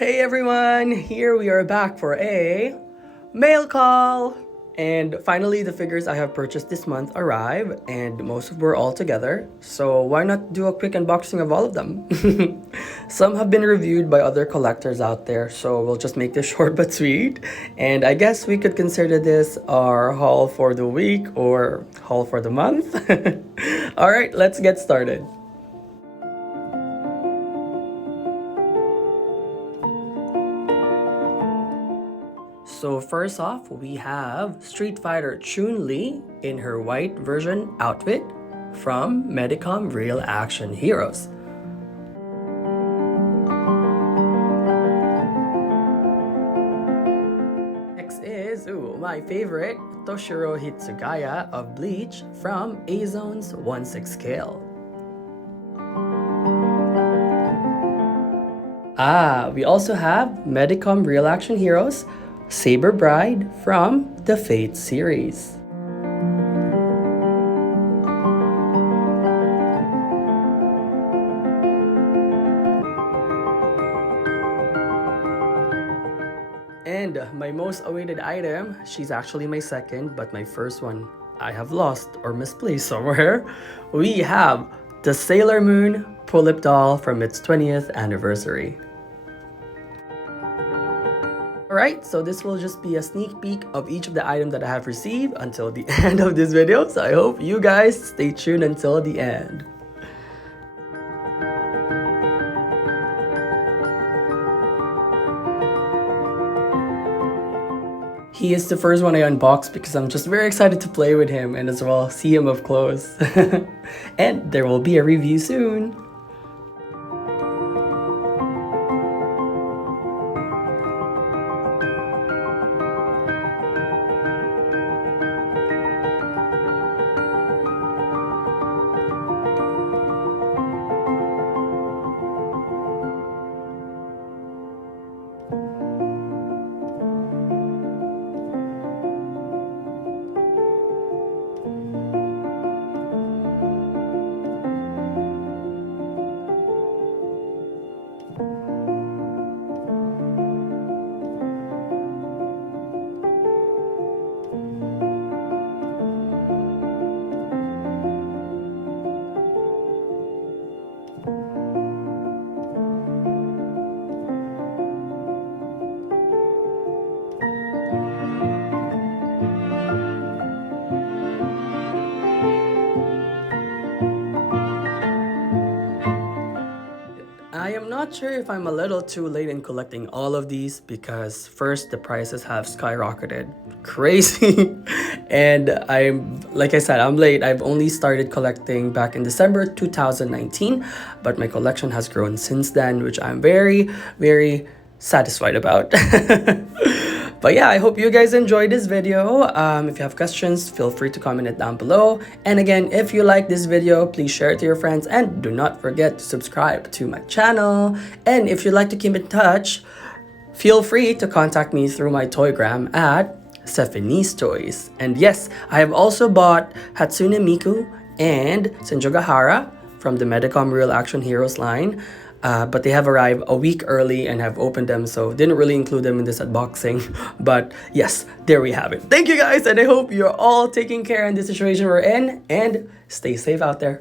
Hey everyone, here we are back for a mail call. And finally, the figures I have purchased this month arrive, and most of were all together. So why not do a quick unboxing of all of them? Some have been reviewed by other collectors out there, so we'll just make this short but sweet. And I guess we could consider this our haul for the week or haul for the month. All right, let's get started. So first off, we have Street Fighter Chun-Li in her white version outfit from Medicom Real Action Heroes. Next is, my favorite, Toushirou Hitsugaya of Bleach from Azone's 1/6 scale. We also have Medicom Real Action Heroes Saber Bride from the Fate series. And my most awaited item, she's actually my second, but my first one I have lost or misplaced somewhere. We have the Sailor Moon Pullip doll from its 20th anniversary. Alright, so this will just be a sneak peek of each of the items that I have received until the end of this video. So I hope you guys stay tuned until the end. He is the first one I unboxed because I'm just very excited to play with him and as well see him up close. And there will be a review soon. I am not sure if I'm a little too late in collecting all of these because first the prices have skyrocketed crazy and like I said, I'm late. I've only started collecting back in December 2019, but my collection has grown since then, which I'm very, very satisfied about. But yeah, I hope you guys enjoyed this video. If you have questions, feel free to comment it down below. And again, if you like this video, please share it to your friends and do not forget to subscribe to my channel. And if you'd like to keep in touch, feel free to contact me through my Toygram at Stephanie's Toys. And yes, I have also bought Hatsune Miku and Senjogahara from the Medicom Real Action Heroes line. But they have arrived a week early and have opened them, so didn't really include them in this unboxing. But yes, there we have it. Thank you guys, and I hope you're all taking care in this situation we're in, and stay safe out there.